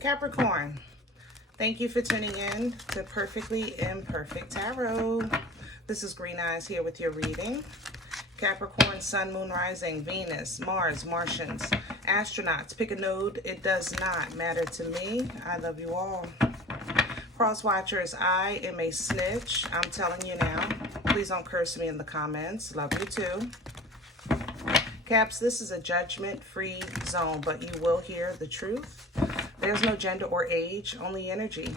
Capricorn, thank you for tuning in to Perfectly Imperfect Tarot. This is Green Eyes here with your reading. Capricorn, Sun, Moon, Rising, Venus, Mars, Martians, astronauts. Pick a node. It does not matter to me. I love you all. Cross watchers, I am a snitch. I'm telling you now. Please don't curse me in the comments. Love you too. Caps, this is a judgment-free zone, but you will hear the truth. There's no gender or age, only energy.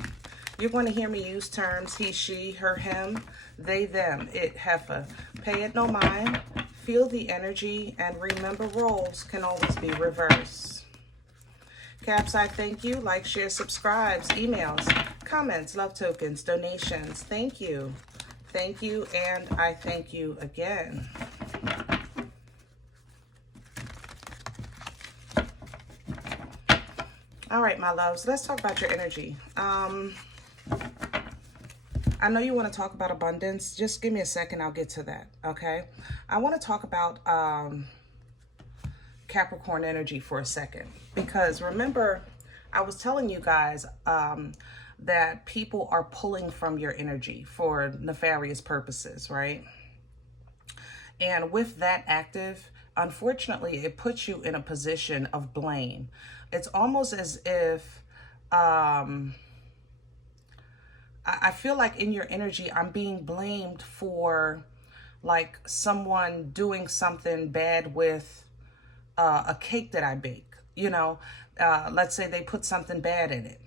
You're going to hear me use terms he, she, her, him, they, them, it, heifer. Pay it no mind. Feel the energy, and remember roles can always be reversed. Caps, I thank you. Like, share, subscribes, emails, comments, love tokens, donations. Thank you. Thank you, and I thank you again. All right, my loves, let's talk about your energy. I know you want to talk about abundance. Just give me a second. I'll get to that, okay? I want to talk about Capricorn energy for a second. Because remember, I was telling you guys that people are pulling from your energy for nefarious purposes, right? And with that active, unfortunately, it puts you in a position of blame. It's almost as if I feel like in your energy, I'm being blamed for like someone doing something bad with a cake that I bake. You know, let's say they put something bad in it.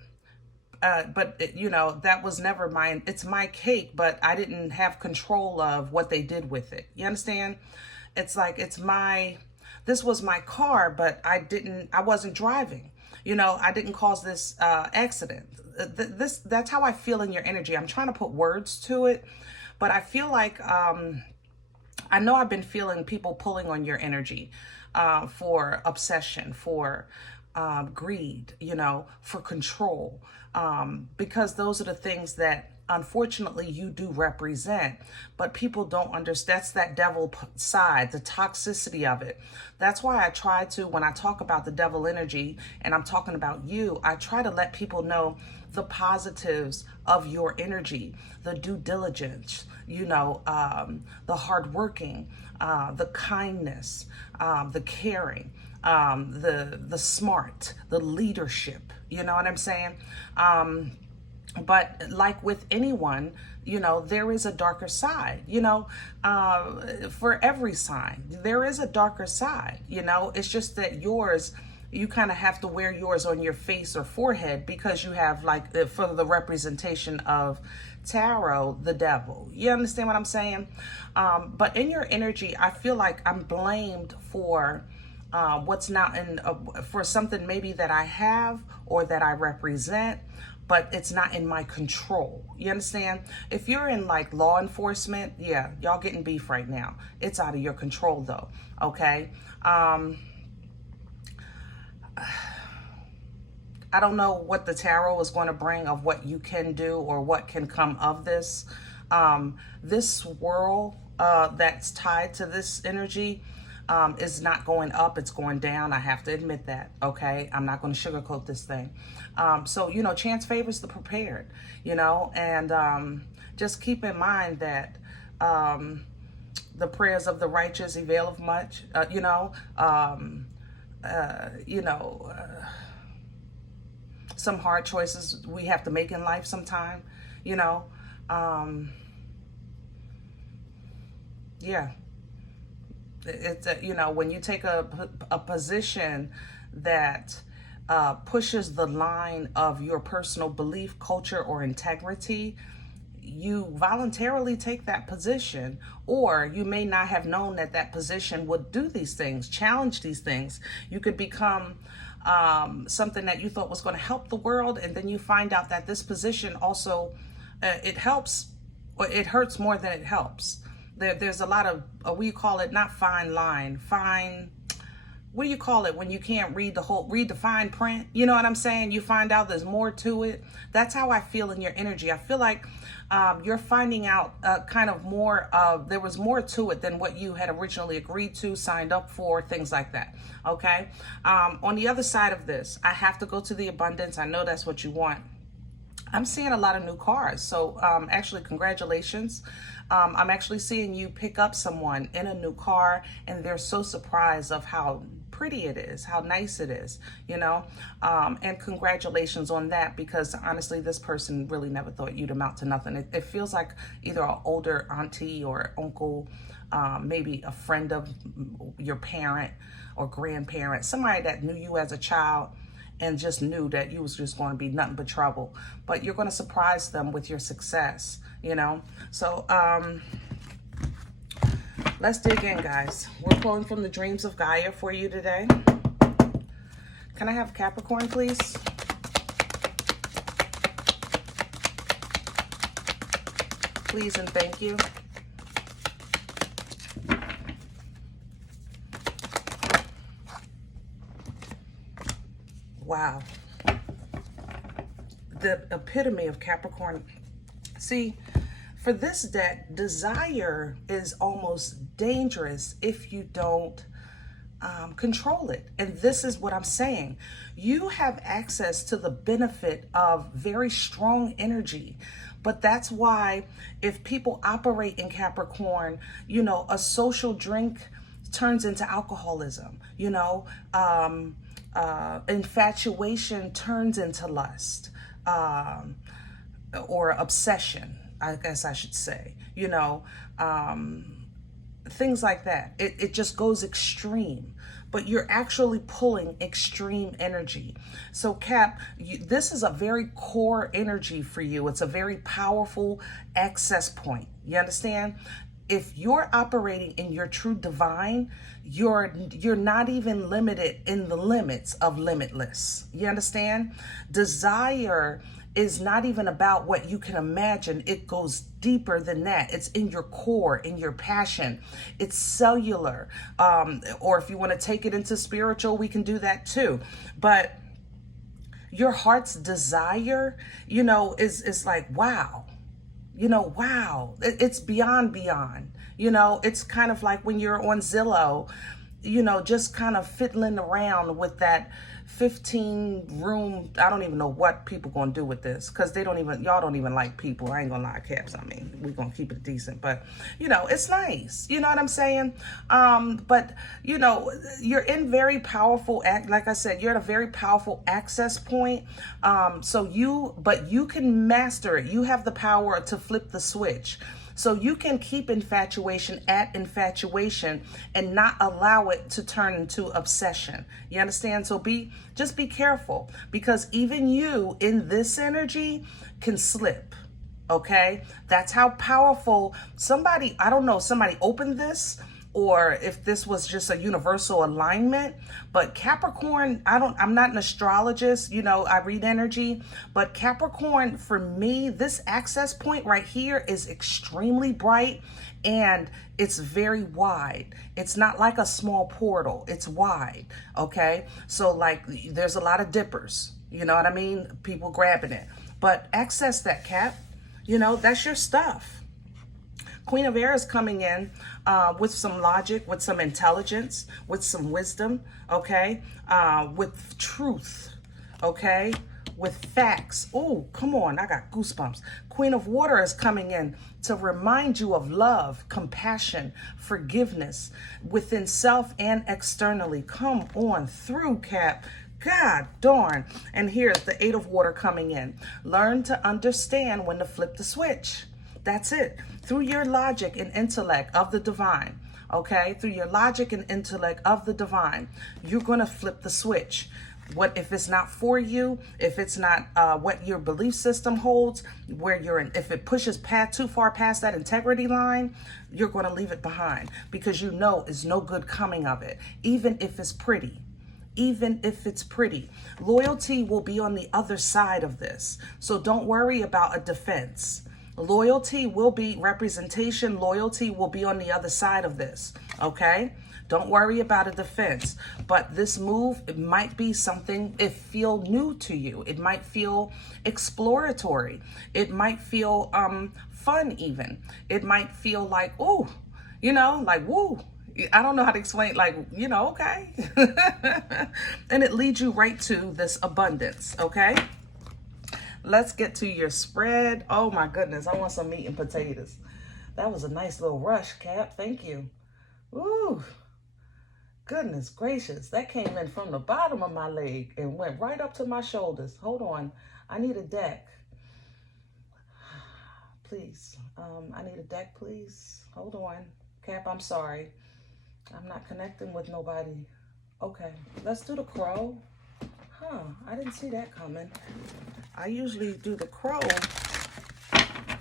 But you know, that was never mine. It's my cake, but I didn't have control of what they did with it. You understand? It's like, this was my car, but I wasn't driving. You know, I didn't cause this accident. That's how I feel in your energy. I'm trying to put words to it, but I feel like, I know I've been feeling people pulling on your energy for obsession, for greed, you know, for control, because those are the things that unfortunately you do represent, but people don't understand. That's that devil side, the toxicity of it. That's why I try to, when I talk about the devil energy and I'm talking about you, I try to let people know the positives of your energy, the due diligence, you know, the hardworking, the kindness, the caring, the smart, the leadership, you know what I'm saying? But like with anyone, you know, there is a darker side, you know, for every sign, there is a darker side, you know. It's just that yours, you kind of have to wear yours on your face or forehead because you have like for the representation of tarot, the devil. You understand what I'm saying? But in your energy, I feel like I'm blamed for what's not in, for something maybe that I have or that I represent, but it's not in my control. You understand? If you're in like law enforcement, yeah, y'all getting beef right now. It's out of your control though, okay? I don't know what the tarot is going to bring of what you can do or what can come of this. This swirl that's tied to this energy is not going up, it's going down. I have to admit that, okay? I'm not going to sugarcoat this thing. So, you know, chance favors the prepared, you know, and just keep in mind that the prayers of the righteous avail of much, you know, some hard choices we have to make in life sometime, you know, yeah. It's you know, when you take a position that pushes the line of your personal belief, culture, or integrity, you voluntarily take that position, or you may not have known that that position would do these things, challenge these things. You could become something that you thought was going to help the world, and then you find out that this position also, it helps, or it hurts more than it helps. There's a lot of, we call it not fine line, fine, what do you call it when you can't read the fine print? You know what I'm saying? You find out there's more to it. That's how I feel in your energy. I feel like you're finding out kind of more of, there was more to it than what you had originally agreed to, signed up for, things like that. Okay. On the other side of this, I have to go to the abundance. I know that's what you want. I'm seeing a lot of new cars. So actually, congratulations. I'm actually seeing you pick up someone in a new car, and they're so surprised of how pretty it is, how nice it is, you know, and congratulations on that, because honestly, this person really never thought you'd amount to nothing. It feels like either an older auntie or uncle, maybe a friend of your parent or grandparent, somebody that knew you as a child and just knew that you was just going to be nothing but trouble, but you're going to surprise them with your success, you know. So let's dig in, guys. We're pulling from the Dreams of Gaia for you today. Can I have Capricorn, please? Please and thank you. Wow. The epitome of Capricorn. See, for this deck, desire is almost dangerous if you don't control it. And this is what I'm saying. You have access to the benefit of very strong energy. But that's why if people operate in Capricorn, you know, a social drink turns into alcoholism, you know, infatuation turns into lust, or obsession, I guess I should say, you know, things like that. It just goes extreme, but you're actually pulling extreme energy. So Cap, this is a very core energy for you. It's a very powerful access point. You understand? If you're operating in your true divine, you're not even limited in the limits of limitless. You understand? Desire is not even about what you can imagine. It goes deeper than that. It's in your core, in your passion. It's cellular. Or if you want to take it into spiritual, we can do that too. But your heart's desire, you know, is like, wow. You know, wow, it's beyond. You know, it's kind of like when you're on Zillow, you know, just kind of fiddling around with that 15 room. I don't even know what people gonna do with this, because y'all don't even like people. I ain't gonna lie, Caps. I mean, we're gonna keep it decent, but you know, it's nice. You know what I'm saying? But you know, you're in very powerful, like I said, you're at a very powerful access point. But you can master it. You have the power to flip the switch. So you can keep infatuation at infatuation and not allow it to turn into obsession. You understand? So just be careful, because even you in this energy can slip. Okay? That's how powerful somebody opened this, or if this was just a universal alignment. But Capricorn, I'm not an astrologist, you know, I read energy, but Capricorn, for me, this access point right here is extremely bright, and it's very wide. It's not like a small portal, it's wide, okay? So like, there's a lot of dippers, you know what I mean? People grabbing it, but access that, Cap, you know, that's your stuff. Queen of Air is coming in with some logic, with some intelligence, with some wisdom, okay? With truth, okay? With facts. Oh, come on, I got goosebumps. Queen of Water is coming in to remind you of love, compassion, forgiveness within self and externally. Come on through, Cap. God darn. And here's the Eight of Water coming in. Learn to understand when to flip the switch. That's it. Through your logic and intellect of the divine, okay? Through your logic and intellect of the divine, you're going to flip the switch. What if it's not for you, if it's not what your belief system holds, where you're in, if it pushes too far past that integrity line, you're going to leave it behind, because you know it's no good coming of it, even if it's pretty. Even if it's pretty. Loyalty will be on the other side of this. So don't worry about a defense. Loyalty will be representation. Loyalty will be on the other side of this, okay? Don't worry about a defense. But this move, it might be something, it feel new to you. It might feel exploratory. It might feel fun even. It might feel like, oh, you know, like, woo. I don't know how to explain, like, you know, okay. And it leads you right to this abundance, okay? Let's get to your spread. Oh my goodness, I want some meat and potatoes. That was a nice little rush, Cap. Thank you. Ooh, goodness gracious. That came in from the bottom of my leg and went right up to my shoulders. Hold on. I need a deck. Please. I need a deck, please. Hold on. Cap, I'm sorry. I'm not connecting with nobody. Okay, let's do the crow. Huh, I didn't see that coming. I usually do the crow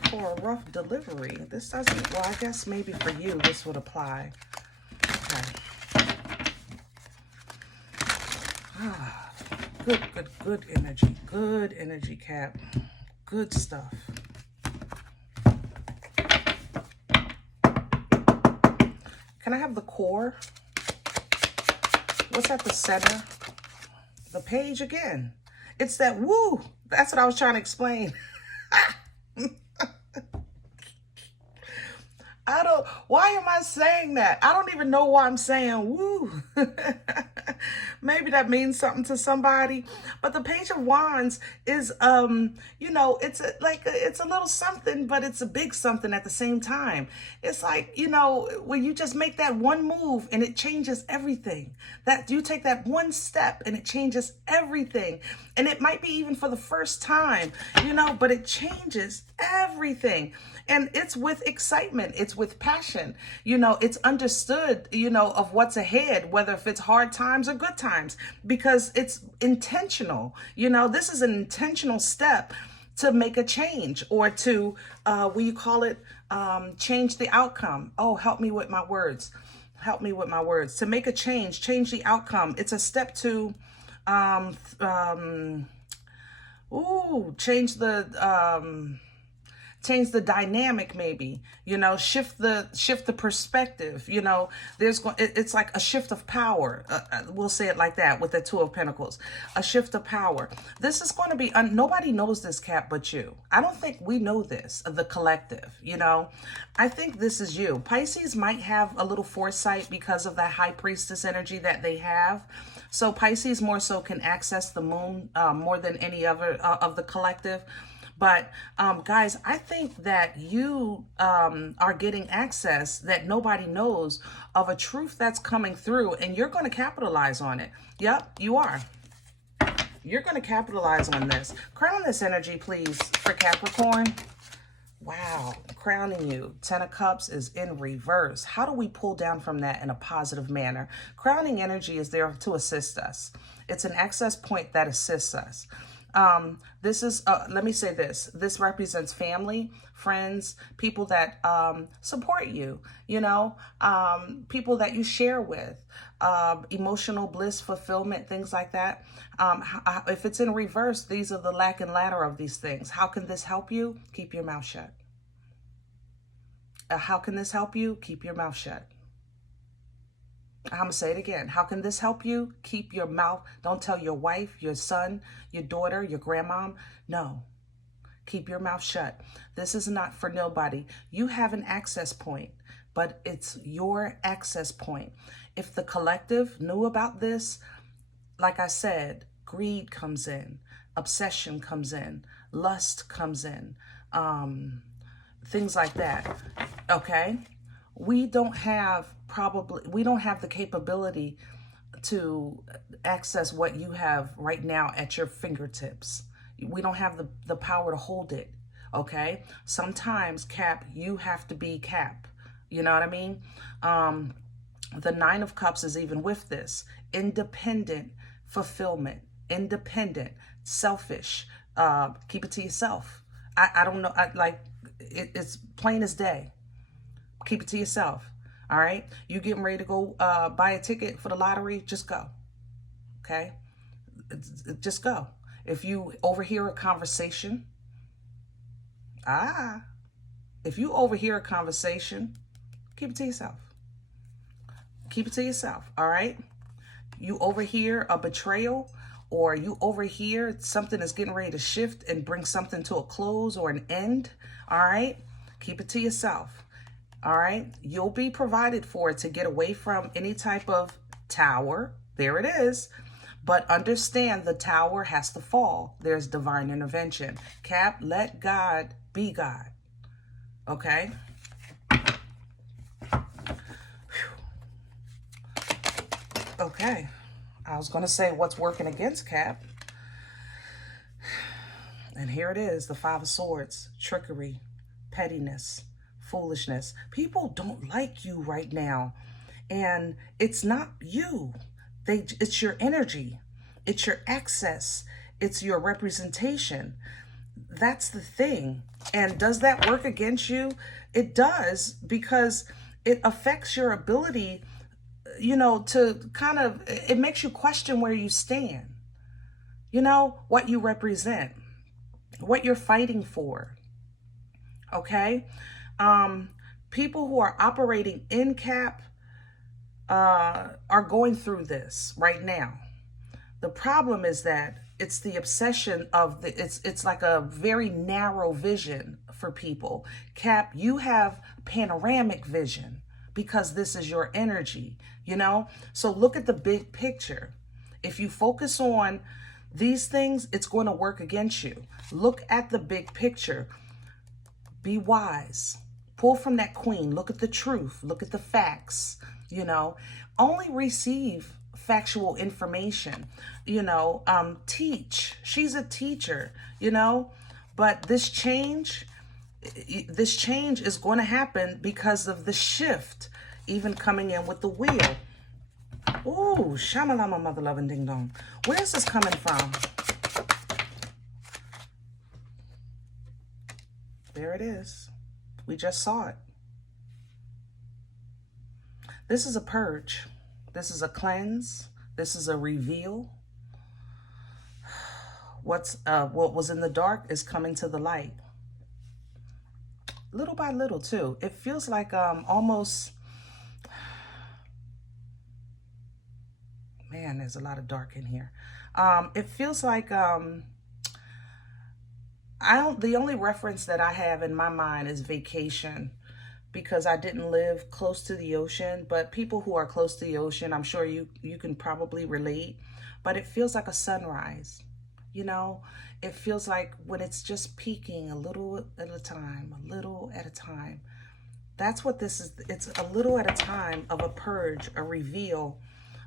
for a rough delivery. This doesn't, well, I guess maybe for you this would apply. Okay. Ah, good energy. Good energy, Cap. Good stuff. Can I have the core? What's at the center? The page again. It's that woo. That's what I was trying to explain. Why am I saying that? I don't even know why I'm saying woo. Maybe that means something to somebody. But the Page of Wands is, you know, it's it's a little something, but it's a big something at the same time. It's like, you know, when you just make that one move and it changes everything. That you take that one step and it changes everything. And it might be even for the first time, you know, but it changes everything. And it's with excitement. It's with passion. You know, it's understood, you know, of what's ahead, whether if it's hard times or good times, because it's intentional. You know, this is an intentional step to make a change or to, what you call it, change the outcome. Oh, help me with my words. Help me with my words. To make a change the outcome. It's a step to, change the dynamic, maybe, you know, shift the perspective, you know, it's like a shift of power. We'll say it like that with the Two of Pentacles, a shift of power. This is going to be, nobody knows this, Cap, but you. I don't think we know this, the collective, you know. I think this is you. Pisces might have a little foresight because of that High Priestess energy that they have. So Pisces more so can access the moon more than any other of the collective. But guys, I think that you are getting access that nobody knows of a truth that's coming through, and you're going to capitalize on it. Yep, you are. You're going to capitalize on this. Crown this energy, please, for Capricorn. Wow, crowning you. Ten of Cups is in reverse. How do we pull down from that in a positive manner? Crowning energy is there to assist us. It's an access point that assists us. This is, let me say this. This represents family, friends, people that support you, you know, people that you share with, emotional bliss, fulfillment, things like that. If it's in reverse, these are the lack and ladder of these things. How can this help you? Keep your mouth shut. How can this help you? Keep your mouth shut. I'm going to say it again. How can this help you? Keep your mouth. Don't tell your wife, your son, your daughter, your grandmom. No. Keep your mouth shut. This is not for nobody. You have an access point, but it's your access point. If the collective knew about this, like I said, greed comes in, obsession comes in, lust comes in, things like that. Okay? We don't have the capability to access what you have right now at your fingertips. We don't have the power to hold it, okay? Sometimes, Cap, you have to be Cap. You know what I mean? The Nine of Cups is even with this. Independent fulfillment. Independent. Selfish. Keep it to yourself. I don't know. It's plain as day. Keep it to yourself. All right. You getting ready to go buy a ticket for the lottery? Just go. Okay. Just go. If you overhear a conversation, keep it to yourself. Keep it to yourself, all right? You overhear a betrayal, or you overhear something is getting ready to shift and bring something to a close or an end, all right? Keep it to yourself, all right? You'll be provided for to get away from any type of tower. There it is. But understand the tower has to fall. There's divine intervention. Cap, let God be God, okay? Okay, I was going to say what's working against Cap. And here it is, the Five of Swords, trickery, pettiness, foolishness. People don't like you right now. And it's not you. It's your energy. It's your access. It's your representation. That's the thing. And does that work against you? It does, because it affects your ability, you know, to kind of, it makes you question where you stand, you know, what you represent, what you're fighting for, okay? People who are operating in Cap are going through this right now. The problem is that it's the obsession of it's like a very narrow vision for people. Cap, you have panoramic vision because this is your energy, you know? So look at the big picture. If you focus on these things, it's going to work against you. Look at the big picture. Be wise. Pull from that queen. Look at the truth. Look at the facts, you know? Only receive factual information, you know? Teach. She's a teacher, you know? But this change is going to happen because of the shift, even coming in with the wheel. Ooh, shamalama, mother loving ding dong. Where is this coming from? There it is. We just saw it. This is a purge. This is a cleanse. This is a reveal. What was in the dark is coming to the light. Little by little, too. It feels like almost... Man, there's a lot of dark in here. It feels like the only reference that I have in my mind is vacation, because I didn't live close to the ocean. But people who are close to the ocean, I'm sure you can probably relate. But it feels like a sunrise, you know? It feels like when it's just peaking a little at a time, a little at a time. That's what this is. It's a little at a time of a purge, a reveal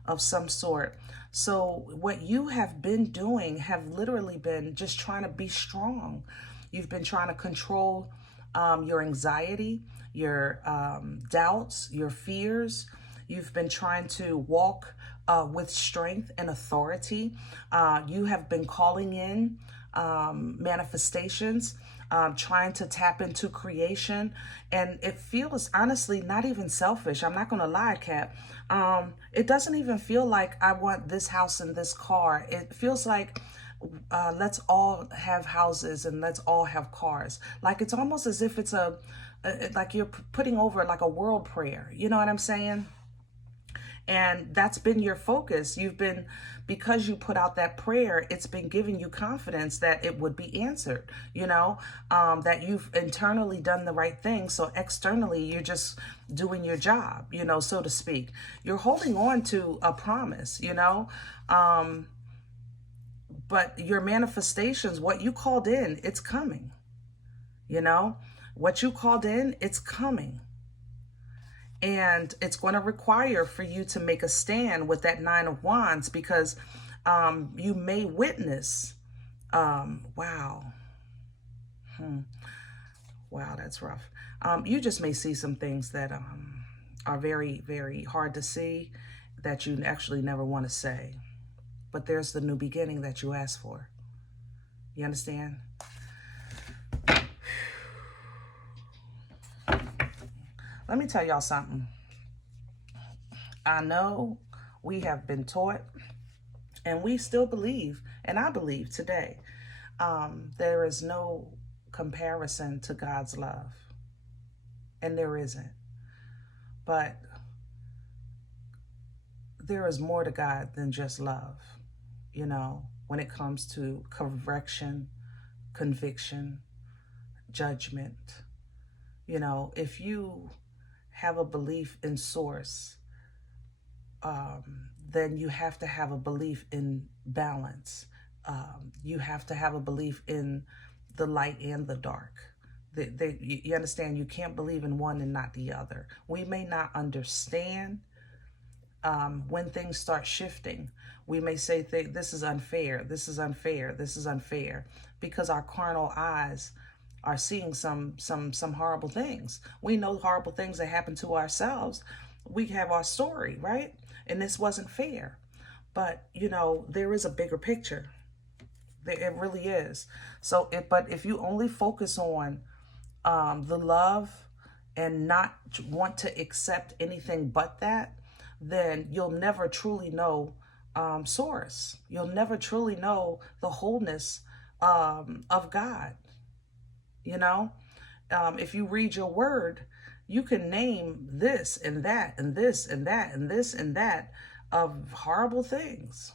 of some sort. So what you have been doing have literally been just trying to be strong. You've been trying to control your anxiety, your doubts, your fears. You've been trying to walk with strength and authority. You have been calling in manifestations, trying to tap into creation. And it feels, honestly, not even selfish. I'm not going to lie, Cap. It doesn't even feel like I want this house and this car. It feels like let's all have houses and let's all have cars. Like it's almost as if it's like you're putting over like a world prayer. You know what I'm saying? And that's been your focus. You've been, because you put out that prayer, it's been giving you confidence that it would be answered, you know, that you've internally done the right thing. So externally, you're just doing your job, you know, so to speak. You're holding on to a promise, you know, but your manifestations, what you called in, it's coming, you know, what you called in, it's coming. And it's going to require for you to make a stand with that Nine of Wands, because you may witness, wow, that's rough. You just may see some things that are very, very hard to see, that you actually never want to say. But there's the new beginning that you asked for. You understand? Let me tell y'all something. I know we have been taught, and we still believe, and I believe today, there is no comparison to God's love. And there isn't. But there is more to God than just love, you know, when it comes to correction, conviction, judgment. You know, if you have a belief in source, then you have to have a belief in balance. You have to have a belief in the light and the dark. You understand, you can't believe in one and not the other. We may not understand when things start shifting. We may say, this is unfair, this is unfair, this is unfair, because our carnal eyes are seeing some horrible things. We know horrible things that happen to ourselves. We have our story, right? And this wasn't fair. But, you know, there is a bigger picture. It really is. So, but if you only focus on the love and not want to accept anything but that, then you'll never truly know source. You'll never truly know the wholeness of God. You know, if you read your word, you can name this and that and this and that and this and that of horrible things.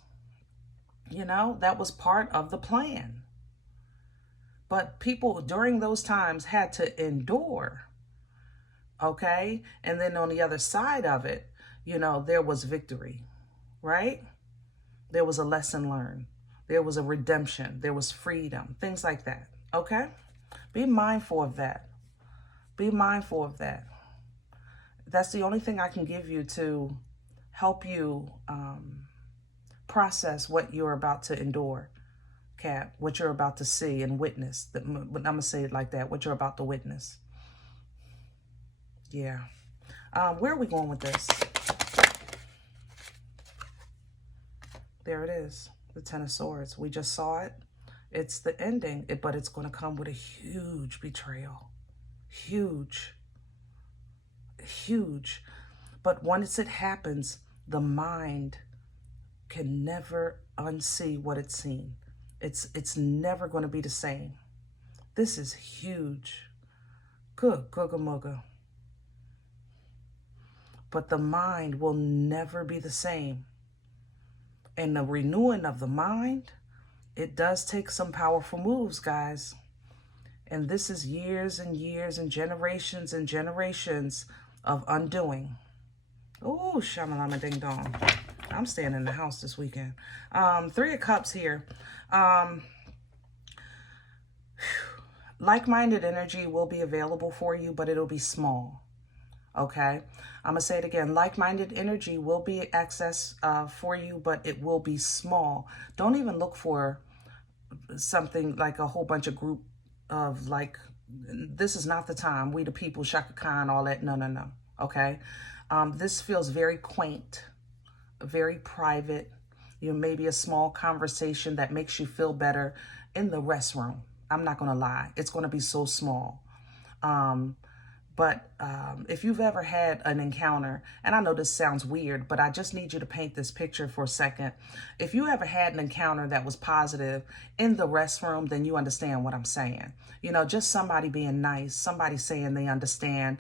You know, that was part of the plan. But people during those times had to endure. Okay. And then on the other side of it, you know, there was victory, right? There was a lesson learned. There was a redemption. There was freedom, things like that. Okay. Be mindful of that. Be mindful of that. That's the only thing I can give you to help you process what you're about to endure, Cap, what you're about to see and witness. I'm going to say it like that, what you're about to witness. Yeah. Where are we going with this? There it is, the Ten of Swords. We just saw it. It's the ending, but it's going to come with a huge betrayal. Huge. Huge. But once it happens, the mind can never unsee what it's seen. It's never going to be the same. This is huge. Good, googa mooga. But the mind will never be the same. And the renewing of the mind, it does take some powerful moves, guys. And this is years and years and generations of undoing. Oh, shamalama ding dong. I'm staying in the house this weekend. Three of Cups here. Like-minded energy will be available for you, but it'll be small. Okay? I'm going to say it again. Like-minded energy will be access for you, but it will be small. Don't even look for something like a whole bunch of group of like, this is not the time. We the people, Shaka Khan, all that. No, no, no. Okay? This feels very quaint, very private. You know, maybe a small conversation that makes you feel better in the restroom. I'm not going to lie. It's going to be so small. But if you've ever had an encounter, and I know this sounds weird, but I just need you to paint this picture for a second. If you ever had an encounter that was positive in the restroom, then you understand what I'm saying. You know, just somebody being nice, somebody saying they understand,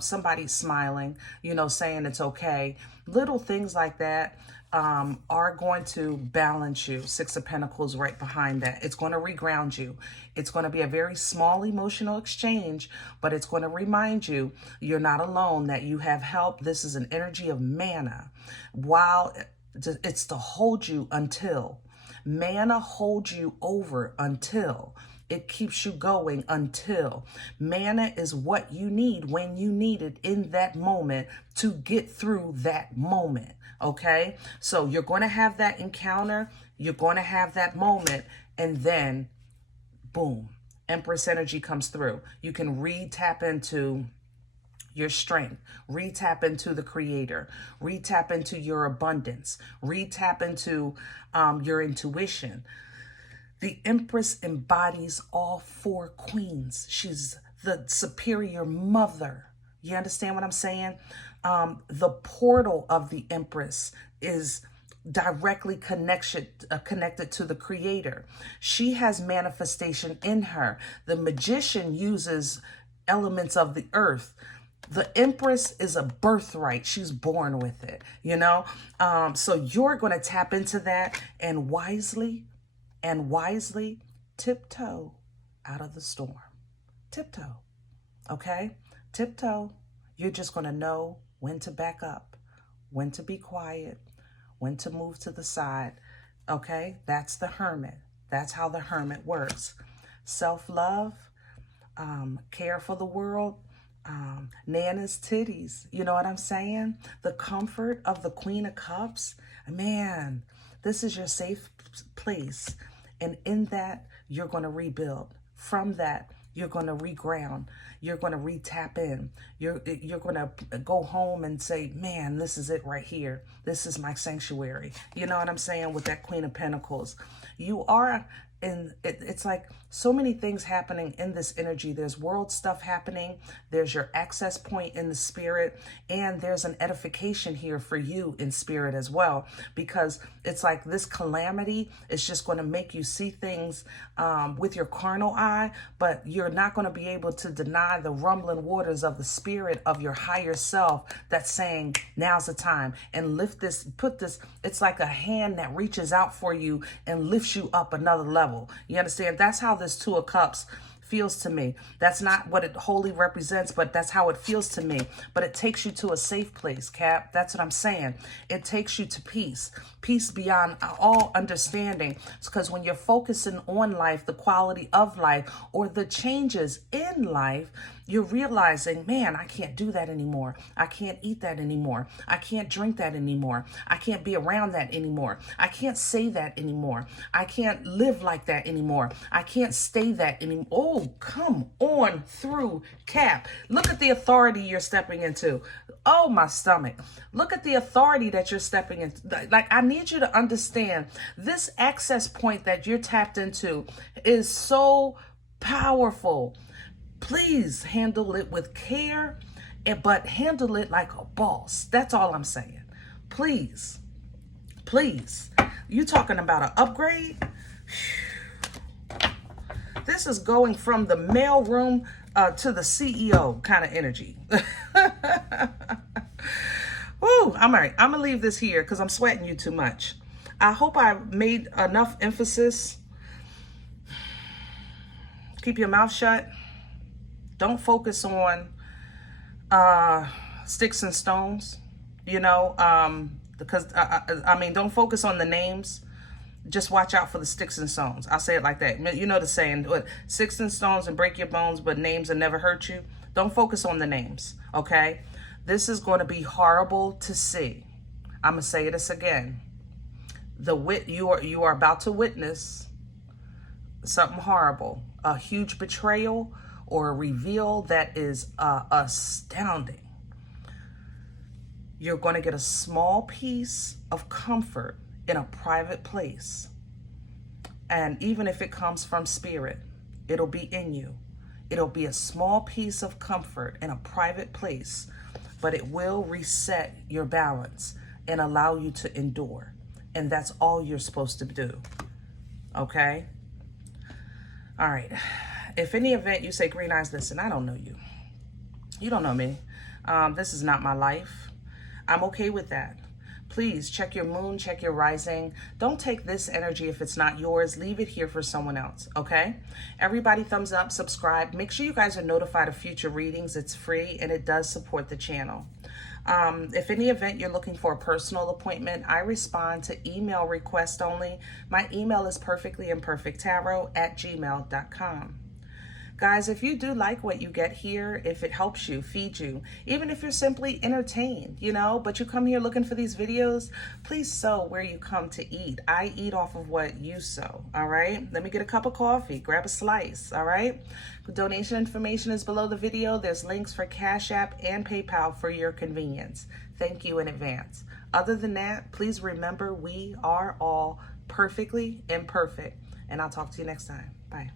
somebody smiling, you know, saying it's okay. Little things like that are going to balance you. Six of Pentacles right behind that. It's going to reground you. It's going to be a very small emotional exchange, but it's going to remind you you're not alone, that you have help. This is an energy of mana. While it's to hold you until. Mana holds you over until. It keeps you going until. Mana is what you need when you need it in that moment to get through that moment. Okay? So you're going to have that encounter. You're going to have that moment. And then, boom, Empress energy comes through. You can re-tap into your strength, re-tap into the creator, re-tap into your abundance, re-tap into your intuition. The Empress embodies all four queens. She's the superior mother. You understand what I'm saying? The portal of the Empress is directly connected to the creator. She has manifestation in her. The magician uses elements of the earth. The Empress is a birthright. She's born with it, you know? So you're going to tap into that and wisely tiptoe out of the storm. Tiptoe, okay? Tiptoe. You're just going to know when to back up, when to be quiet, when to move to the side, okay? That's the hermit. That's how the hermit works. Self-love, care for the world, Nana's titties. You know what I'm saying? The comfort of the Queen of Cups. Man, this is your safe place. And in that, you're going to rebuild. From that, you're going to reground. You're going to re-tap in. You're going to go home and say, man, this is it right here. This is my sanctuary. You know what I'm saying? With that Queen of Pentacles. You are in, it's like so many things happening in this energy. There's world stuff happening. There's your access point in the spirit. And there's an edification here for you in spirit as well. Because it's like this calamity is just going to make you see things with your carnal eye. But you're not going to be able to deny the rumbling waters of the spirit of your higher self that's saying, now's the time. And lift this, put this, it's like a hand that reaches out for you and lifts you up another level. You understand? That's how this Two of Cups feels to me. That's not what it wholly represents, but that's how it feels to me. But it takes you to a safe place, Cap. That's what I'm saying. It takes you to peace. Peace beyond all understanding. It's because when you're focusing on life, the quality of life, or the changes in life, you're realizing, man, I can't do that anymore. I can't eat that anymore. I can't drink that anymore. I can't be around that anymore. I can't say that anymore. I can't live like that anymore. I can't stay that anymore. Oh, come on through, Cap. Look at the authority you're stepping into. Oh, my stomach. Look at the authority that you're stepping into. Like, I need you to understand this access point that you're tapped into is so powerful. Please handle it with care, but handle it like a boss. That's all I'm saying. Please. Please. You talking about an upgrade? This is going from the mailroom to the CEO kind of energy. Woo, I'm all right. I'm going to leave this here because I'm sweating you too much. I hope I made enough emphasis. Keep your mouth shut. Don't focus on sticks and stones, you know, because, I mean, don't focus on the names. Just watch out for the sticks and stones. I'll say it like that. You know the saying, what, sticks and stones and break your bones, but names will never hurt you. Don't focus on the names, okay? This is going to be horrible to see. I'm going to say this again. You are about to witness something horrible, a huge betrayal, or a reveal that is astounding. You're going to get a small piece of comfort in a private place. And even if it comes from spirit, it'll be in you. It'll be a small piece of comfort in a private place, but it will reset your balance and allow you to endure. And that's all you're supposed to do. Okay? All right. If any event you say, Green Eyes, listen, I don't know you. You don't know me. This is not my life. I'm okay with that. Please check your moon, check your rising. Don't take this energy if it's not yours. Leave it here for someone else, okay? Everybody thumbs up, subscribe. Make sure you guys are notified of future readings. It's free and it does support the channel. If any event you're looking for a personal appointment, I respond to email request only. My email is perfectlyimperfecttarot@gmail.com. Guys, if you do like what you get here, if it helps you, feed you, even if you're simply entertained, you know, but you come here looking for these videos, please sow where you come to eat. I eat off of what you sow, all right? Let me get a cup of coffee, grab a slice, all right? The donation information is below the video. There's links for Cash App and PayPal for your convenience. Thank you in advance. Other than that, please remember we are all perfectly imperfect, and I'll talk to you next time. Bye.